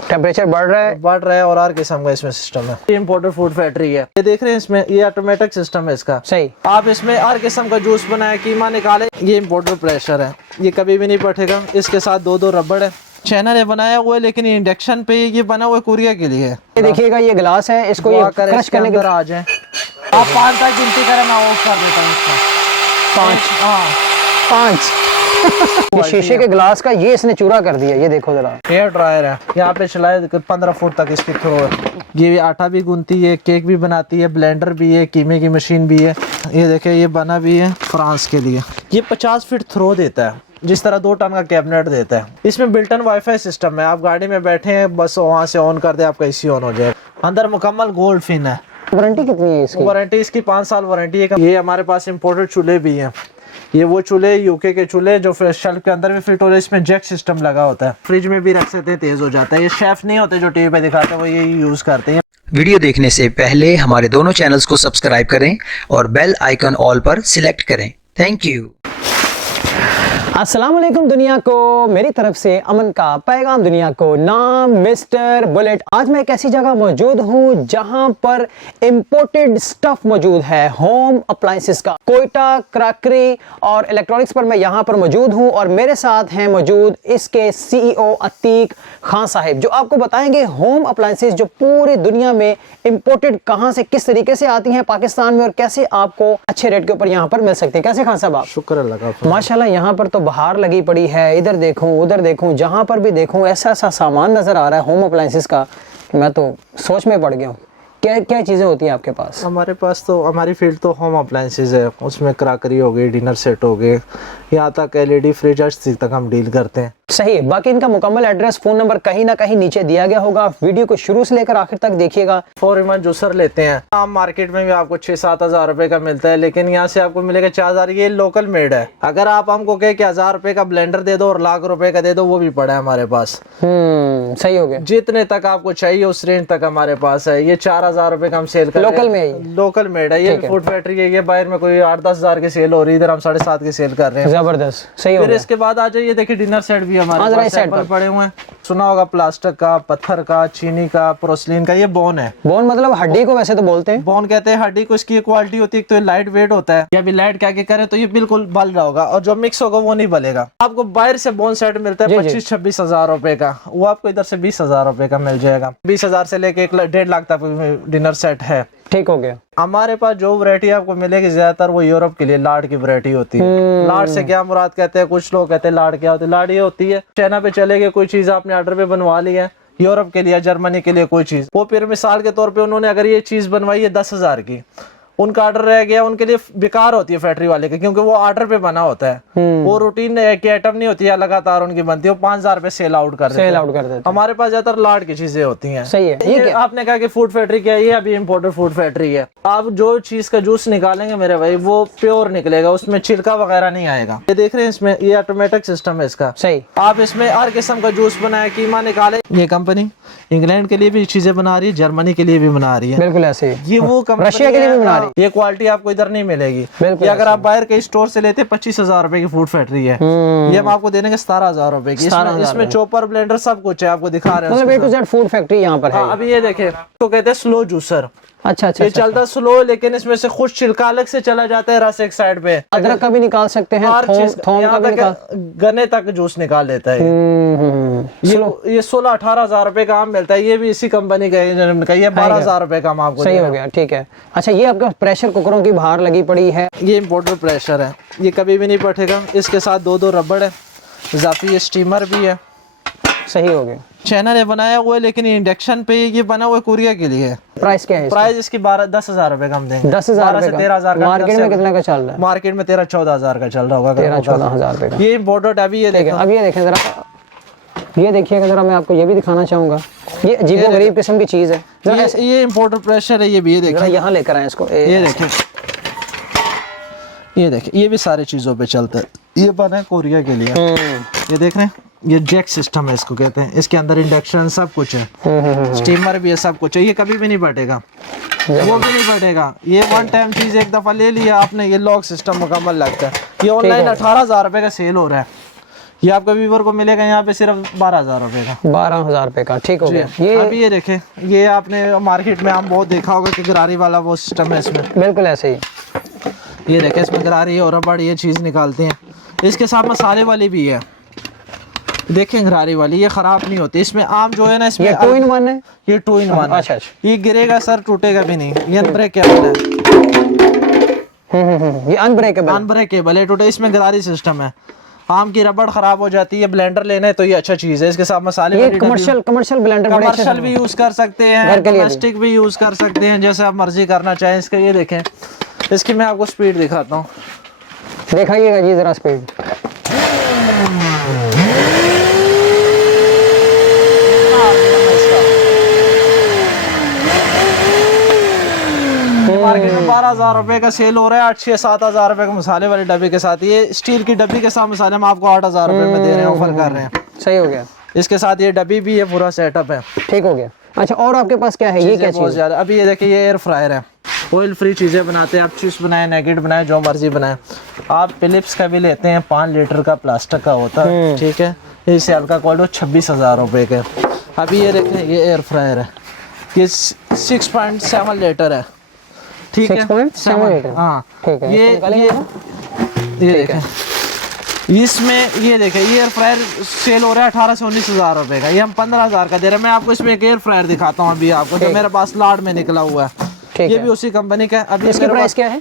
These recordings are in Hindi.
टेम्परेचर बढ़ रहा है और हर किस्म का इसमें सिस्टम है। ये इम्पोर्टेड फूड फैक्ट्री है, ये देख रहे हैं इसमें ये ऑटोमेटिक सिस्टम है इसका। सही। आप इसमें हर किस्म का जूस बनाए, कीमा निकाले। ये इम्पोर्टेड प्रेशर है, ये कभी भी नहीं फटेगा। इसके साथ दो रबड़ है। चैनल है बनाया हुआ है, लेकिन इंडक्शन पे ये बना हुआ है कुरियर के लिए। ये देखिएगा ये गिलास है, इसको ये क्रश करने के अंदर आ जाए। आप 5 तक गिनती करें, मैं ऑफ कर देता हूँ इसको। 5। हाँ 5। ये शीशे के गिलास का ये इसने चूरा कर दिया। ये देखो जरा, हेयर ड्रायर है, यहाँ पे चलाए 15 फुट तक इसकी थ्रो है। ये आटा भी गूंथती है, केक भी बनाती है, ब्लेंडर भी है, कीमे की मशीन भी है। ये देखे ये बना भी है फ्रांस के लिए। ये 50 फीट थ्रो देता है, जिस तरह 2 टन का कैबिनेट देता है। इसमें बिल्टन वाईफाई सिस्टम है, आप गाड़ी में बैठे हैं बस वहाँ से ऑन कर दे, आपका एसी ऑन हो जाए। अंदर मुकम्मल गोल्ड फिन है। वारंटी कितनी है इसकी? वारंटी इसकी 5 साल वारंटी है। ये हमारे पास इम्पोर्टेड चूल्हे भी हैं। ये वो चूल्हे यूके के चूल्हे जो शेल्फ के अंदर भी फिट हो रहे हैं, इसमें जैक सिस्टम लगा होता है, फ्रिज में भी रख सकते हैं, तेज हो जाता है। ये शेफ नहीं होते जो टीवी पे दिखाते हैं, वो यही यूज करते हैं। वीडियो देखने से पहले हमारे दोनों चैनल्स को सब्सक्राइब करें और बेल आइकन ऑल पर सिलेक्ट करें। Thank you. अस्सलाम वालेकुम दुनिया को, मेरी तरफ से अमन का पैगाम दुनिया को। नाम मिस्टर बुलेट। आज मैं एक ऐसी जगह मौजूद हूँ जहाँ पर इम्पोर्टेड स्टफ मौजूद है होम अप्लायंसेस का। कोयटा क्रॉकरी और इलेक्ट्रॉनिक्स पर मैं यहाँ पर मौजूद हूँ और मेरे साथ हैं मौजूद इसके सीईओ अतीक खान साहिब, जो आपको बताएंगे होम अप्लायंसेस जो पूरी दुनिया में इम्पोर्टेड कहाँ से किस तरीके से आती हैं पाकिस्तान में और कैसे आपको अच्छे रेट के ऊपर यहाँ पर मिल सकते हैं। कैसे खान साहब आप? शुक्र अल्लाह का। माशाल्लाह यहाँ पर तो बाहर लगी पड़ी है, इधर देखूं उधर देखूं, जहां पर भी देखूं ऐसा ऐसा सामान नजर आ रहा है होम अप्लायंसेस का कि मैं तो सोच में पड़ गया हूँ। क्या क्या चीजें होती हैं आपके पास? हमारे पास तो हमारी फील्ड तो होम अप्लायंसेस है, उसमें क्रॉकरी हो गई, डिनर सेट हो गए, यहाँ तक एलईडी फ्रिज तक हम डील करते हैं। सही है। बाकी इनका मुकम्मल एड्रेस, फोन नंबर कहीं ना कहीं नीचे दिया गया होगा। वीडियो को शुरू से लेकर आखिर तक देखिएगा। 4-in-1 जूसर लेते हैं हम, मार्केट में भी आपको 6-7 हज़ार रुपए का मिलता है, लेकिन यहाँ से आपको मिलेगा 4,000। ये लोकल मेड है। अगर आप हमको कहे कि 1,000 रुपए का ब्लेंडर दे दो और लाख रुपए का दे दो, वो भी पड़ा है हमारे पास। सही हो गया। जितने तक आपको चाहिए उस रेंज तक हमारे पास है। ये 4,000 रुपए का हम सेल कर लोकल में, लोकल मेड है। ये फूड फैक्ट्री है, ये बाहर में कोई 8-10 हज़ार की सेल हो रही है, इधर हम 7.5 की सेल कर रहे हैं। जबरदस्त। सही हो फिर गया। इसके बाद आ जाइए, देखिए डिनर सेट भी हमारे पास सैंपल पड़े हुए हैं। सुना होगा प्लास्टिक का, पत्थर का, चीनी का, पोर्सिलीन का। ये बोन है। बोन मतलब हड्डी को वैसे तो बोलते हैं, बोन कहते हैं हड्डी को। इसकी क्वालिटी होती है, तो ये लाइट वेट होता है। या भी लाइट क्या करे तो ये बिल्कुल बल रहा होगा, और जो मिक्स होगा वो नहीं बलेगा। आपको बाहर से बोन सेट मिलता है 25-26 हज़ार रुपए का, वो आपको इधर से 20 हज़ार रुपए का मिल जाएगा। 20 हज़ार से लेके 1.5 लाख तक डिनर सेट है। ठीक हो गया। हमारे पास जो वैरायटी आपको मिलेगी ज्यादातर वो यूरोप के लिए लाड की वैरायटी होती है। लाड से क्या मुराद कहते हैं, कुछ लोग कहते हैं लाड क्या होती है। लाड ये होती है, चाइना पे चले गए, कोई चीज आपने ऑर्डर पे बनवा ली है, यूरोप के लिए, जर्मनी के लिए कोई चीज, वो फिर मिसाल के तौर पे उन्होंने अगर ये चीज बनवाई है 10 हज़ार की, उनका ऑर्डर रह गया, उनके लिए बेकार होती है फैक्ट्री वाले के, क्योंकि वो ऑर्डर पे बना होता है। वो रूटीन की आइटम नहीं होती है, लगातार उनकी बनती है। वो 5,000 पे सेल आउट कर देते हैं। हमारे पास ज्यादातर लाड की चीजें होती हैं। सही है। ये आपने कहा कि फूड फैक्ट्री क्या है, ये अभी इम्पोर्टेड फूड फैक्ट्री है। आप जो चीज का जूस निकालेंगे मेरे भाई, वो प्योर निकलेगा, उसमें छिलका वगैरह नहीं आएगा। ये देख रहे हैं इसमें ये ऑटोमेटिक सिस्टम है इसका। सही। आप इसमें हर किस्म का जूस बनाए, कीमा निकाले। ये कंपनी इंग्लैंड के लिए भी चीजें बना रही है, जर्मनी के लिए भी बना रही है। बिल्कुल ऐसे। ये वो कंपनी रशिया के लिए भी बना रही है। ये क्वालिटी आपको इधर नहीं मिलेगी। ये अगर आप बाहर के स्टोर से लेते 25 हज़ार रुपए की फूड फैक्ट्री है, ये हम आपको देने के 17 हज़ार रुपए की। इसमें चॉपर, ब्लेंडर सब कुछ है, आपको दिखा रहे हैं। मतलब A to Z food factory यहाँ पर है। अभी ये देखे तो कहते हैं स्लो जूसर। अच्छा अच्छा। ये चलता स्लो, लेकिन इसमें से खुद छिलका अलग से चला जाता है, रस एक साइड पे। अदरक का भी निकाल सकते हैं, थोम का भी निकाल, गन्ने तक जूस निकाल देता है। ये 16-18 हज़ार रुपए का आम मिलता है। ये भी इसी कंपनी का है, ये 12 हज़ार रुपए का आम आपको। सही हो गया। ठीक है। अच्छा, ये आपका प्रेशर कुकरों की बाहर लगी पड़ी है। ये इम्पोर्टेड प्रेशर है, ये कभी भी नहीं फटेगा। इसके साथ 2 रबड़ है, इजाफी स्टीमर भी है। सही हो गया। चैनल है बनाया हुआ है, लेकिन इंडक्शन पे ये बना हुआ है कुरियर के लिए। प्राइस क्या है? प्राइस इसकी 10 हज़ार रुपए का हम देंगे। 10 हज़ार से 13 हज़ार। मार्केट में कितना का चल रहा है? मार्केट में 13-14 हज़ार का चल रहा होगा। 13-14 हज़ार रुपए का। ये इम्पोर्टेड। अभी ये देखो, अब ये देखें जरा, ये देखिएगा जरा, मैं आपको ये भी दिखाना चाहूंगा। ये अजीब-ओ-गरीब किस्म की चीज है। ये इम्पोर्टेड प्रेशर है। ये भी ये देखिए, यहाँ लेकर आए इसको। ये देखिए, ये देखिए, ये भी सारी चीजों पे चलता है। ये बना है कोरिया के लिए। ये देख रहे हैं, ये जैक सिस्टम है इसको कहते हैं। इसके अंदर इंडक्शन सब कुछ है, स्टीमर भी है, सब कुछ है। ये कभी भी नहीं फटेगा, वो भी नहीं फटेगा। ये वन टाइम चीज, एक दफा ले लिया आपने, ये लॉक सिस्टम मुकम्मल लगता है। ये ऑनलाइन 18 हज़ार रुपए का सेल हो रहा है। ये आपका वीवर को मिलेगा यहाँ पे सिर्फ 12,000 रुपए का। 12,000 रुपए का, ठीक हो गया। ये अभी ये देखें, ये आपने मार्केट में हम बहुत देखा होगा कि गरारी वाला वो सिस्टम है इसमें, बिल्कुल ऐसे ही। ये देखें इसमें गरारी और रबड़ ये चीज़ निकालते हैं। इसके साथ मसाले वाली भी है, देखें गरारी वाली, ये ख़राब नहीं होती। इसमें आम जो है ना, इसमें ये 2 in 1 है। ये 2 in 1 अच्छा अच्छा। ये गिरेगा सर, टूटेगा भी नहीं, ये अनब्रेकेबल है। ये अनब्रेकेबल। अनब्रेकेबल है, टूटे। इसमें गरारी सिस्टम है। आम की रबड़ खराब हो जाती है, ब्लेंडर लेना है तो ये अच्छा चीज़ है। इसके साथ मसाले, ये कमर्शियल ब्लेंडर, कमर्शियल भी यूज़ कर सकते हैं, डोमेस्टिक भी यूज़ कर सकते हैं, जैसे आप मर्जी करना चाहें। इसका ये देखें, इसकी मैं आपको स्पीड दिखाता हूँ, दिखाइएगा जी जरा स्पीड। मार्केट में 12,000 रुपए का सेल हो रहा है, 8-7 हज़ार रुपए का मसाले वाली डब्बी के साथ। ये स्टील की डब्बी के साथ मसाले हम आपको 8,000 रुपए में दे रहे हैं, ऑफर कर रहे हैं। सही हो गया। इसके साथ ये डब्बी भी है, पूरा सेटअप है, ठीक हो गया। अच्छा, और आपके पास क्या है? ये क्या बहुत चीज़? ज्यादा। अभी ये देखिए, ये एयर फ्रायर है, ऑयल फ्री चीज़ें बनाते हैं आप, चिप्स बनाए, नगेट बनाए, जो मर्जी बनाए। आप फिलिप्स का भी लेते हैं, 5 लीटर का प्लास्टिक का होता है, ठीक है। इससे हल्का क्वालिटी 26,000 रुपए के। अभी ये देखें, ये एयर फ्रायर है, ये 6.7 लीटर है, ठीक है, 6.7 लीटर। हाँ, ठीक है। ये देखें, इसमें ये देखें, ये एयर फ्रायर सेल हो रहा है 18 से 19,000 रुपए का, ये हम 15,000 का दे रहे हैं। मैं आपको इसमें एक एयर फ्रायर दिखाता हूँ अभी आपको, जो मेरे पास लाड में निकला हुआ है, ये भी उसी कंपनी का है। अभी इसकी प्राइस क्या है?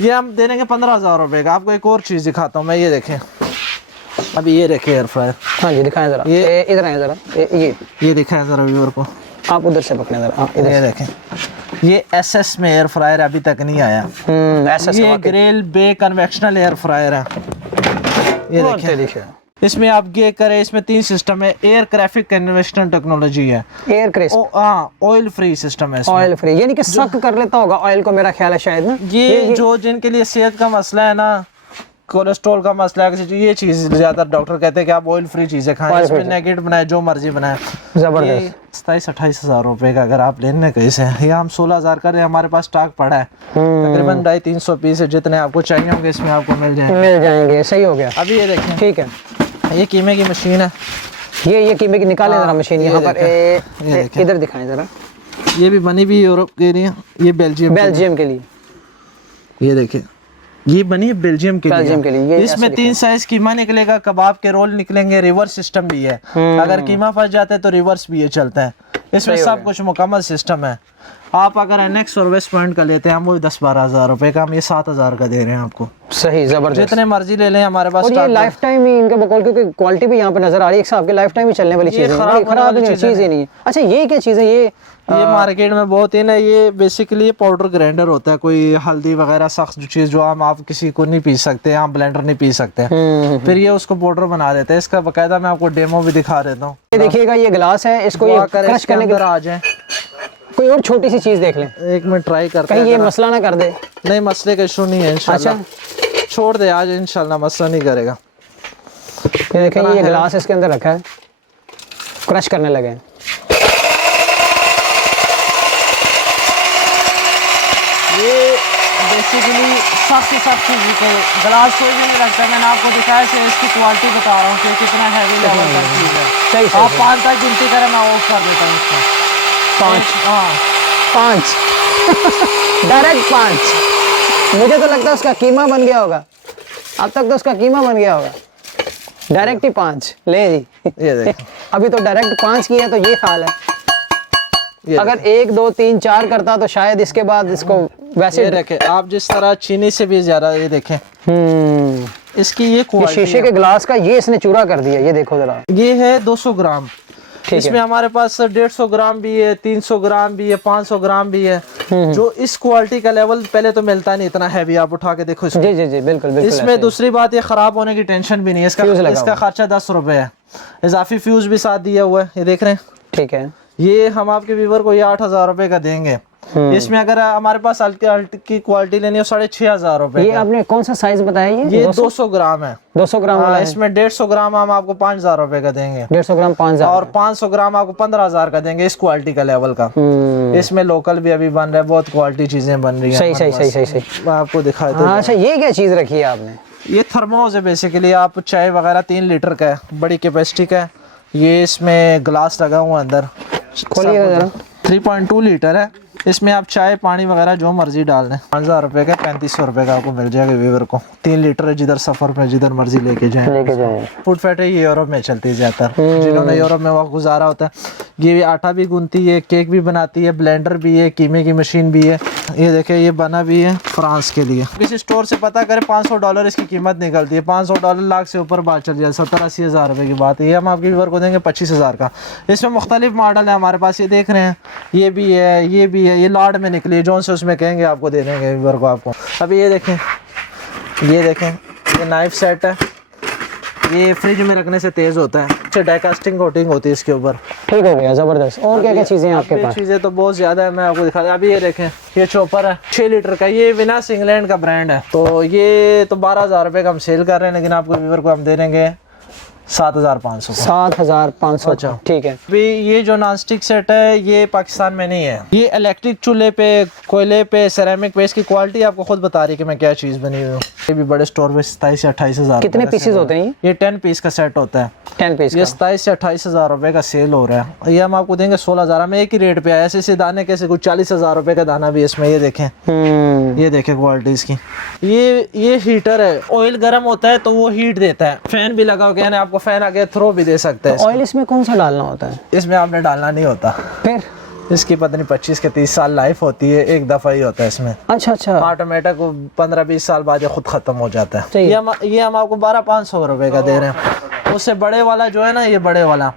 ये हम दे देंगे 15,000 रुपए का। आपको एक और चीज़ दिखाता हूँ मैं, ये देखें, अभी ये देखें एयर फ्रायर, हाँ जी दिखाएं जरा, ये इधर आए जरा, ये दिखाएं जरा व्यूअर को, आप उधर से पकड़े जरा, हाँ, इधर ये देखें, ये एसएस में एयर फ्रायर अभी तक नहीं आया। ऐसा ये ग्रिल बे कन्वेक्शनल एयर फ्रायर है, ये देखिए। इसमें आप ये करें, इसमें 3 सिस्टम है, एयर ग्राफिक कन्वेक्शन टेक्नोलॉजी है, एयर क्रिस्प, हाँ, ऑयल फ्री सिस्टम है इसमें। ऑयल फ्री यानी कि सक कर लेता होगा ऑयल को, मेरा ख्याल है शायद ना। ये जो जिनके लिए सेहत का मसला है ना, कोलेस्ट्रॉल का मसला है, ये चीज़ ज़्यादा डॉक्टर कहते हैं कि आप ऑयल फ्री चीज़ें खाएं, इसमें नेगेट बनाए, जो मर्जी बनाए। जबरदस्त। 27-28 हज़ार रुपए का अगर आप लेने कैसे हैं, ये हम 16,000 का हमारे पास स्टॉक पड़ा है, तकरीबन 250-300 पीस है, जितने आपको चाहिए होंगे इसमें आपको मिल जाएंगे। सही हो गया। अभी ये देखें, ठीक है, ये कीमे की मशीन है, ये कीमे की निकालें जरा मशीन, यहाँ पर इधर दिखाएं जरा। ये भी बनी भी यूरोप के लिए, ये बेल्जियम के लिए, ये देखिए, ये बनी है बेल्जियम के लिए। ये इसमें 3 साइज कीमा निकलेगा, कबाब के रोल निकलेंगे, रिवर्स सिस्टम भी है, अगर कीमा फंस जाता है तो रिवर्स भी ये चलता है। इसमें सब कुछ मुकम्मल सिस्टम है। आप अगर एनएक्स और वेस्ट पॉइंट का लेते हैं, हम वो 10-12 हज़ार रुपए का, हम ये 7,000 का दे रहे हैं आपको। सही, जबरदस्त। जितने मर्जी ले लें हमारे पास। और ये लाइफ टाइम ही इनका बकौल, क्योंकि क्वालिटी भी यहाँ पे नजर आ रही है, एक आपके लाइफ टाइम ही चलने वाली चीज़ है, खराब चीज़ ही नहीं है। अच्छा, ये क्या चीज़ है? ये मार्केट में बहुत ही ना, ये बेसिकली पाउडर ग्राइंडर होता है, कोई हल्दी वगैरह सख्त चीज़ जो हम आप किसी को नहीं पी सकते, आप ब्लेंडर नहीं पी सकते, फिर ये उसको पाउडर बना देते हैं। इसका बाकायदा मैं आपको डेमो भी दिखा देता हूँ। ये देखिएगा, ये गिलास है, इसको ये क्रश करने के आ जाए। कोई और छोटी सी चीज़ देख लें, एक मिनट ट्राई करते हैं, कहीं ये मसला ना कर दे। नहीं, मसले का इशू नहीं है इंशाल्लाह। अच्छा, छोड़ दे आज, इंशाल्लाह मसला नहीं करेगा। ये देखें, ये गिलास इसके अंदर रखा है, क्रश करने लगे। ये बेसिकली सख्त गिलास कोई भी नहीं रखता। मैंने आपको दिखाया से इसकी क्वालिटी बता रहा हूँ कि कितना हैवी लेवल का चीज़ है। सही, आप 5 तक गिनती करें, मैं ऑफ कर देता हूँ इसको। 5 डायरेक्ट 5। मुझे तो लगता है उसका कीमा बन गया होगा, अब तक तो उसका कीमा बन गया होगा। डायरेक्ट ही 5 ले जी। ये देखो, अभी तो डायरेक्ट 5 किया, तो ये हाल है। अगर 1 2 3 4 करता तो शायद इसके बाद इसको वैसे देखें आप, जिस तरह चीनी से भी ज्यादा, ये देखें इसकी ये क्वालिटी, शीशे के गिलास का ये इसने चूरा कर दिया। ये देखो जरा, ये है 200 ग्राम। इसमें हमारे पास 150 ग्राम भी है, 300 ग्राम भी है, 500 ग्राम भी है। जो इस क्वालिटी का लेवल पहले तो मिलता नहीं इतना हैवी। आप उठा के देखो इसको। जी जी जी, बिल्कुल बिल्कुल। इसमें दूसरी बात, ये खराब होने की टेंशन भी नहीं है। इसका खर्चा 10 रुपए है, इजाफी फ्यूज भी साथ दिया हुआ है, ये देख रहे हैं। ठीक है, ये हम आपके व्यूवर को ये 8,000 रुपए का देंगे। इसमें अगर हमारे पास अल्ट की क्वालिटी लेनी हो 6,500 रुपए। ये आपने कौन सा साइज बताया? ये 200 ग्राम है। 200 ग्राम वाला है। इसमें 150 ग्राम हम आपको 5,000 रुपए का देंगे। 150 ग्राम 5,000, और 500 ग्राम आपको 15,000 का देंगे, इस क्वालिटी का लेवल का। इसमें लोकल भी अभी बन रहा है, बहुत क्वालिटी चीजें बन रही है। सही सही सही सही सही। मैं आपको दिखा देता हूं। अच्छा, ये क्या चीज रखी है आपने? ये थर्मोस है बेसिकली, आप चाय वगैरह 3 लीटर का है, बड़ी कैपेसिटी का है। ये इसमें ग्लास लगा हुआ अंदर, खोलिएगा जरा। 3.2 लीटर है। इसमें आप चाय पानी वगैरह जो मर्जी डाल दें। 5,000 रुपये का, 3500 रुपये का आपको मिल जाएगा वीवर को। 3 लीटर है, जिधर सफ़र में जिधर मर्जी लेके जाए। फूड फैक्ट्री ये यूरोप में चलती है ज़्यादातर, जिन्होंने यूरोप में वक्त गुजारा होता है। ये आटा भी गूंथती है, केक भी बनाती है, ब्लेंडर भी है, कीमे की मशीन भी है। ये देखें, ये बना भी है फ्रांस के लिए। किसी स्टोर से पता करें, $500 इसकी कीमत निकलती है। $500 लाख से ऊपर बात चल जाए, 70-80 हज़ार रुपये की बात है। ये हम आपके वीवर को देंगे 25,000 का। इसमें मुख्तलिफ मॉडल है हमारे पास, ये देख रहे हैं, ये भी है, ये भी है। ये लॉट में निकली है, जो से उसमें कहेंगे आपको दे देंगे वीवर को आपको। अभी ये देखें, ये नाइफ सेट है। ये फ्रिज में रखने से तेज़ होता है, अच्छा डाइकास्टिंग कोटिंग होती है इसके ऊपर। ठीक हो गया, ज़बरदस्त। और क्या क्या चीज़ें हैं आपके पास? चीज़ें तो बहुत ज़्यादा है, मैं आपको दिखा दूँ। अभी ये देखें, ये चॉपर है 6 लीटर का, ये विनास इंग्लैंड का ब्रांड है। तो ये तो 12,000 रुपये का हम सेल कर रहे हैं, लेकिन आपको वीवर को हम दे देंगे 7,500। 7,500। अच्छा, ठीक है। अभी ये जो नॉन स्टिक सेट है, ये पाकिस्तान में नहीं है। ये इलेक्ट्रिक चूल्हे पे, कोयले पे, सेरेमिक पे, इसकी क्वालिटी आपको खुद बता रही है कि मैं क्या चीज़ बनी हुई हूँ। ये भी बड़े स्टोर में 27 से 28 हज़ार। कितने पीसेज होते हैं ये 10 पीस का सेट होता है। 10 पीस ये 27 से 28 हज़ार रुपये का सेल हो रहा है। ये हम आपको देंगे 16,000 में। एक ही रेट पे आया, ऐसे दाने कैसे, कुछ 40,000 रुपये का दाना भी इसमें। ये देखें, ये देखें क्वालिटी इसकी। ये हीटर है, ऑयल गर्म होता है तो वो हीट देता है। फैन भी लगा हुआ है, आपको फैन आगे थ्रो भी दे सकते हैं। ऑयल इसमें कौन सा डालना होता है? इसमें आपने डालना नहीं होता। फिर इसकी पता नहीं 25 के 30 साल लाइफ होती है, एक दफ़ा ही होता है इसमें। अच्छा। ऑटोमेटिक 15-20 साल बाद ये खुद ख़त्म हो जाता है। ये हम आपको 12,500 रुपये का दे रहे हैं। उससे बड़े वाला जो है ना, ये बड़े वाला,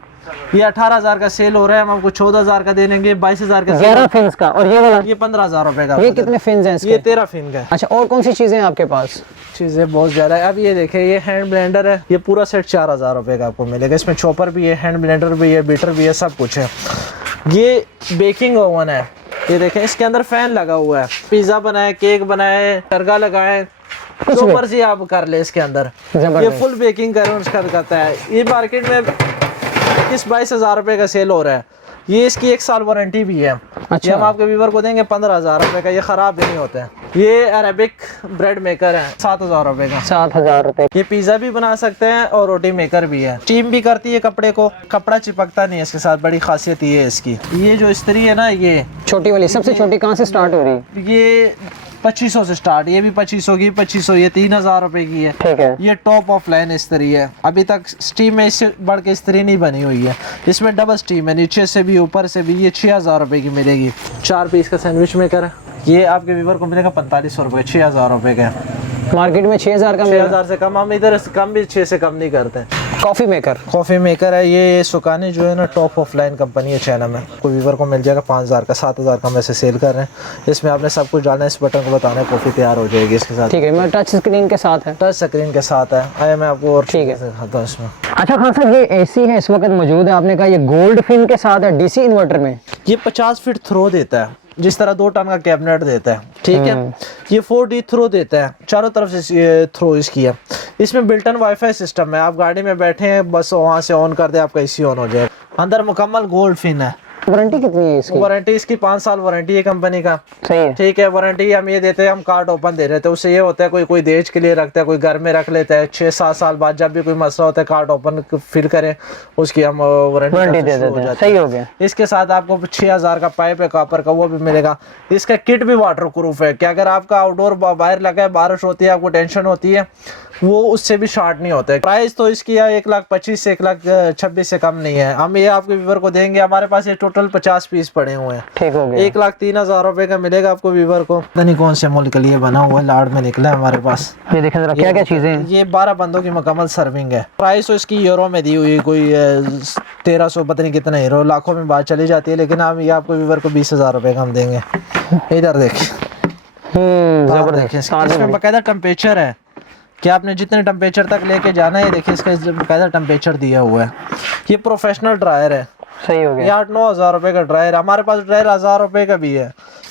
ये 18,000 का सेल हो रहा है, हम आपको 14,000 का दे देंगे। 22,000 का 11 फिन्स का। और ये वाला, ये 15,000 रुपये का। ये कितने फिन्स हैं इसके? ये 13 फिन का है। अच्छा, और कौन सी चीज़ें हैं आपके पास? चीज़ें बहुत ज़्यादा है। अब ये देखें, ये हैंड ब्लेंडर है, ये पूरा सेट 4,000 रुपये का आपको मिलेगा। इसमें चॉपर भी है, हैंड ब्लेंडर भी है, बीटर भी है, सब कुछ है। ये बेकिंग ओवन है, ये देखें, इसके अंदर फैन लगा हुआ है। पिज़्ज़ा बनाए, केक बनाए, टर्गा लगाए, जो मर्जी आप कर ले इसके अंदर। ये फुल बेकिंग करता है। ये मार्केट में 21-22 हज़ार रुपये का सेल हो रहा है। ये इसकी 1 साल वारंटी भी है। अच्छा। ये हम आपके वीवर को देंगे 15,000 रुपये का, ये ख़राब भी नहीं होता है। ये अरेबिक ब्रेड मेकर है, 7,000 रुपये का। 7,000 रुपये। ये पिज़्ज़ा भी बना सकते हैं और रोटी मेकर भी है। स्टीम भी करती है कपड़े को, कपड़ा चिपकता नहीं है इसके साथ, बड़ी खासियत ये है इसकी। ये जो इस्त्री है ना, ये छोटी वाली, सबसे छोटी कहाँ से स्टार्ट हो रही है? ये 2500 से स्टार्ट, ये भी 2500 की, 2500, ये 3,000 रुपये की है। ठीक है। ये टॉप ऑफ लाइन इस्त्री है, अभी तक स्टीम में इससे बढ़ के इस्त्री नहीं बनी हुई है। इसमें डबल स्टीम है, नीचे से भी ऊपर से भी। ये 6,000 रुपये की मिलेगी। 4 पीस का सैंडविच मेकर है, ये आपके वीवर को मिलेगा 4500 रुपये, 6,000 रुपये का। मार्केट में 6,000 का। 6,000 से कम, हम इधर कम भी 6 से कम नहीं करते। Coffee maker. कॉफ़ी मेकर है, ये सुकानी जो है ना, टॉप ऑफ लाइन कंपनी है चाइना में। कोई वीवर को मिल जाएगा 5,000 का, 7,000 का हम ऐसे सेल कर रहे हैं। इसमें आपने सब कुछ डालना है, इस बटन को बताना है, कॉफ़ी तैयार हो जाएगी इसके साथ। ठीक है, मैं टच स्क्रीन के साथ है। टच स्क्रीन के साथ है। आया मैं आपको और ठीक है दिखाता हूँ इसमें। अच्छा खान साहब, ये एसी है इस वक्त मौजूद है, आपने कहा ये गोल्ड फिन के साथ है, डीसी इन्वर्टर में। ये 50 फीट थ्रो देता है, जिस तरह 2 टन का कैबिनेट देता है, ठीक है। ये 4D थ्रो देता है, चारों तरफ से ये थ्रो इसकी है। इसमें बिल्टन वाईफाई सिस्टम है, आप गाड़ी में बैठे हैं, बस वहाँ से ऑन कर दे, आपका एसी ऑन हो जाए। अंदर मुकम्मल गोल्ड फिन है। वारंटी कितनी है इसकी? वारंटी इसकी 5 साल वारंटी है कंपनी का। सही है। ठीक है, वारंटी हम ये देते हैं, हम कार्ड ओपन दे रहे थे। उससे ये होता है, कोई देश के लिए रखता है, कोई घर में रख लेता है। 6-7 साल बाद जब भी कोई मसला होता है, कार्ड ओपन फिल करें, उसकी हम वारंटी दे देते हैं। सही हो गया। इसके साथ आपको 6,000 का पाइप है कॉपर का, वो भी मिलेगा। इसका किट भी वाटर प्रूफ है कि अगर आपका आउटडोर बाहर लगा है, बारिश होती है, आपको टेंशन होती है, वो उससे भी शॉर्ट नहीं होता है। प्राइस तो इसकी 1,25,000 से 1,26,000 से कम नहीं है। हम ये आपके व्यूवर को देंगे, हमारे पास ये टोटल 50 पीस पड़े हुए हैं। ठीक हो गया। 1,03,000 रुपये का मिलेगा आपको व्यूवर को। पता नहीं कौन से मुल्क के लिए बना हुआ है, लाड में निकला है हमारे पास। ये देखें जरा, क्या क्या चीजें हैं। ये 12 बंदों की मुकम्मल सर्विंग है। प्राइस तो इसकी यूरो में दी हुई, कोई 1,300 पता नहीं कितना यूरो, लाखों में बात चली जाती है, लेकिन हम ये आपको व्यूवर को 20,000 रुपये का हम देंगे। इधर देखिए, जबरदस्त। इसमें बाकायदा टेम्परेचर है कि आपने जितने टेम्परेचर तक लेके जाना है। देखिए इसका बाकायदा टेम्परेचर दिया हुआ है। ये प्रोफेशनल ड्रायर है। सही हो गया। ये 8-9 हज़ार रुपये का ड्रायर, हमारे पास ड्रायर 1,000 रुपये का भी है।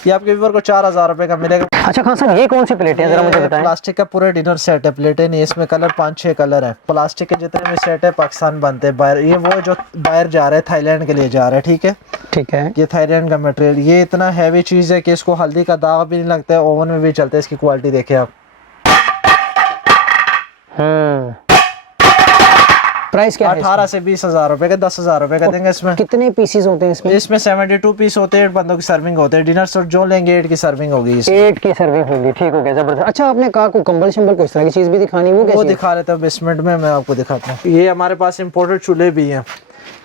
ये आपके व्यूवर को 4,000 रुपये का मिलेगा। अच्छा खान साहब, ये कौन सी प्लेट है, जरा मुझे बताएं। प्लास्टिक का पूरे डिनर सेट है, प्लेटें नहीं, इसमें कलर 5-6 कलर है। प्लास्टिक के जितने भी सेट है पाकिस्तान बनते हैं बाहर। ये वो जो बाहर जा रहे हैं, थाईलैंड के लिए जा रहे हैं, ठीक है। ठीक है। ये थाईलैंड का मटेरियल, ये इतना हैवी चीज़ है कि इसको हल्दी का दाग भी नहीं लगता है, ओवन में भी चलता है। इसकी क्वालिटी देखिए आप, प्राइस क्या है 18 से 20,000 रुपए का, 10,000 रुपए का देंगे इसमें। कितने पीसेस होते हैं इसमें? इसमें 72 पीस होते हैं, 8 बंदों की सर्विंग होते हैं। डिनर सेट जो लेंगे 8 की सर्विंग होगी इसमें। 8 की सर्विंग होगी, ठीक हो गया, जबरदस्त। अच्छा, आपने कहा कोई कंबल शंबल कुछ तरह की चीज भी दिखानी, वो वो कैसी? दिखा रहे थे बेसमेंट में, मैं आपको दिखाता हूँ। ये हमारे पास इम्पोर्टेड चूल्हे भी हैं।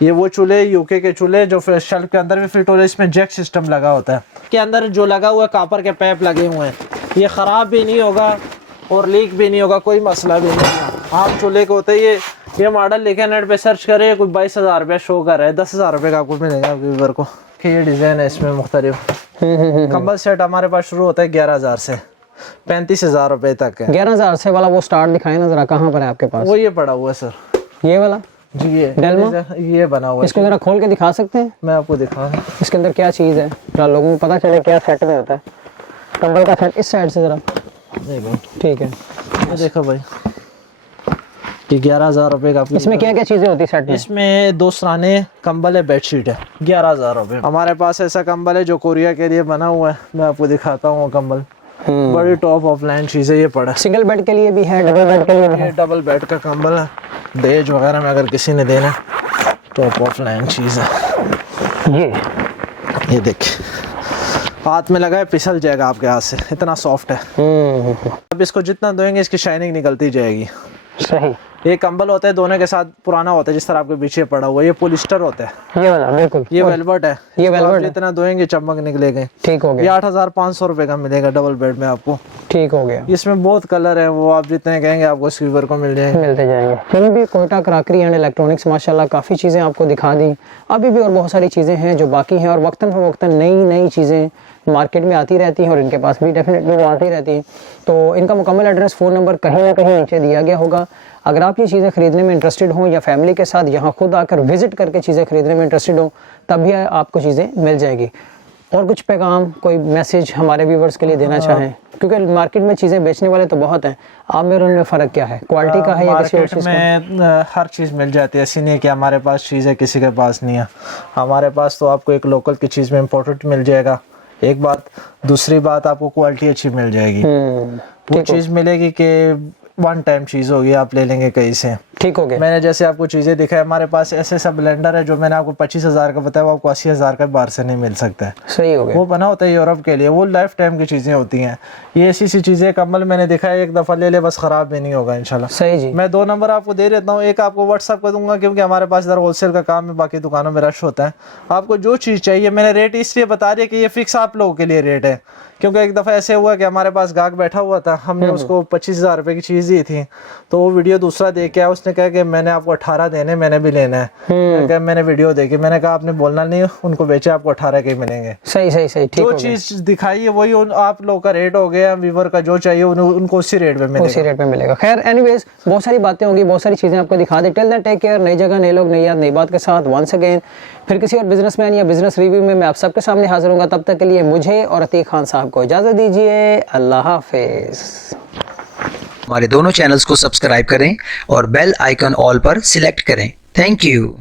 ये वो चूल्हे यूके के चूल्हे जो शेल्फ के अंदर भी फिट हो रहे हैं। इसमें जैक सिस्टम लगा होता है, के अंदर जो लगा हुआ है कापर के पाइप लगे हुए हैं। ये ख़राब भी नहीं होगा और लीक भी नहीं होगा, कोई मसला भी नहीं है। आम चूल्हे के होते हैं ये मॉडल लेके नेट पे सर्च करें, कुछ 22,000 रुपये शो कर रहा है, 10,000 रुपये का आपको मिलेगा व्यूवर को। ये डिज़ाइन है इसमें मुख्तलिफ। कंबल सेट हमारे पास शुरू होता है 11,000 से 35,000 रुपये तक है। 11,000 से वाला वो स्टार्ट दिखाए ना जरा, कहाँ पर है आपके पास? वो ये पड़ा हुआ है सर, ये वाला जी। ये डेल्मा? ये बना हुआ है। इसको जरा खोल के दिखा सकते हैं? मैं आपको दिखा रहा हूँ। इसके अंदर क्या चीज़ है, जरा लोगों को पता चले क्या सेट में होता है। कंबल का सेट इस साइड से जरा, ठीक है। ये देखो भाई, ये 11,000 रुपये का आपको। इसमें क्या क्या चीज़ें होती है सेट में? इसमें 2 सराने कंबल है, बेडशीट है, 11,000 रुपये। हमारे पास ऐसा कंबल है जो कोरिया के लिए बना हुआ है, मैं आपको दिखाता हूँ। वो कंबल बड़ी टॉप ऑफ लाइन चीज़ है। ये पड़ा सिंगल बेड के लिए भी है, डबल बेड के लिए भी ये है। डबल बेड का कंबल है, दहेज वगैरह में अगर किसी ने देना, टॉप ऑफ लाइन चीज़ है। ये देखिए, हाथ में लगा है फिसल जाएगा आपके हाथ से, इतना सॉफ्ट है। अब इसको जितना धोएंगे इसकी शाइनिंग निकलती जाएगी। सही। ये कंबल होता है धोने के साथ पुराना होता है, जिस तरह आपके पीछे पड़ा हुआ है। ये पॉलिस्टर होता है, ये वाला बिल्कुल। ये वेलवेट है। ये वेलवेट है। जितना धोएंगे चमक निकलेगा। ठीक हो ये गया, 8,500 रुपये का मिलेगा डबल बेड में आपको। ठीक हो गया। इसमें बहुत कलर है, वो आप जितने कहेंगे आपको स्क्वीवर को मिल जाएंगे। मिलते जाएंगे। फिर भी कोयटा क्रॉकरी एंड इलेक्ट्रॉनिक्स माशाल्लाह काफ़ी चीज़ें आपको दिखा दी। अभी भी और बहुत सारी चीज़ें हैं जो बाकी हैं, और वक्तन फ़वक्तन नई नई चीज़ें मार्केट में आती रहती हैं और इनके पास भी डेफिनेटली वो आती रहती हैं। तो इनका मुकम्मल एड्रेस, फ़ोन नंबर कहीं ना कहीं नीचे दिया गया होगा। अगर आप ये चीज़ें ख़रीदने में इंटरेस्टेड हों या फैमिली के साथ यहाँ खुद आकर विज़िट करके चीज़ें ख़रीदने में इंटरेस्टेड हो, तब भी आपको चीज़ें मिल जाएगी। और कुछ पैगाम, कोई मैसेज हमारे व्यूवर्स के लिए देना चाहें, क्योंकि मार्केट में चीज़ें बेचने वाले तो बहुत हैं, आप में और उनमें फ़र्क क्या है? क्वालिटी का है या किसी और चीज़ का? मार्केट में हर चीज़ मिल जाती है, ऐसी नहीं है कि हमारे पास चीज़ है किसी के पास नहीं है। हमारे पास तो आपको एक लोकल की चीज़ में इम्पोर्टेड मिल जाएगा, एक बात। दूसरी बात, आपको क्वालिटी अच्छी मिल जाएगी। वो चीज़ मिलेगी कि वन टाइम चीज़ होगी, आप ले लेंगे कहीं से। ठीक हो गया। मैंने जैसे आपको चीज़ें दिखाई, हमारे पास ऐसे सब ब्लेंडर है जो मैंने आपको 25,000 का बताया, वो आपको 80,000 का बाहर से नहीं मिल सकता है। सही हो गया। वो बना होता है यूरोप के लिए, वो लाइफ टाइम की चीज़ें होती हैं। ये ऐसी सी चीज़ें, कंबल मैंने दिखाया, एक दफ़ा ले ले बस, ख़राब भी नहीं होगा इंशाल्लाह। सही जी। मैं 2 नंबर आपको दे देता हूँ, एक आपको व्हाट्सअप कर दूंगा क्योंकि हमारे पास इधर होलसेल का काम है, बाकी दुकानों में रश होता है। आपको जो चीज़ चाहिए, मैंने रेट इसलिए बता दिया कि ये फिक्स आप लोगों के लिए रेट है, क्योंकि एक दफ़ा ऐसे हुआ कि हमारे पास गाहक बैठा हुआ था, हमने उसको 25,000 रुपये की चीज़ दी थी, तो वो वीडियो दूसरा देख के आया, उसने कहा कि मैंने आपको 18 देने, मैंने भी लेना है। मैंने वीडियो देखी, मैंने कहा आपने बोलना नहीं, उनको बेचे, आपको 18 के मिलेंगे। सही सही सही, ठीक जो हो गया। चीज़ दिखाई है वही आप लोग का रेट हो गया, व्यूवर का जो चाहिए उनको उसी रेट पे मिलेगा। उसी रेट पे मिलेगा। खैर एनीवेज, बहुत सारी बातें होंगी, बहुत सारी चीज़ें आपको दिखा दी। Till then take care. नई जगह, नए लोग, नई याद, नई बात के साथ वंस अगेन फिर किसी और बिजनेसमैन या बिजनेस रिव्यू में मैं आप सबके सामने हाजिर होऊंगा। तब तक के लिए मुझे और अतीक खान साहब को इजाज़त दीजिए। अल्लाह हाफिज़। हमारे दोनों चैनल्स को सब्सक्राइब करें और बेल आइकन ऑल पर सिलेक्ट करें। Thank you.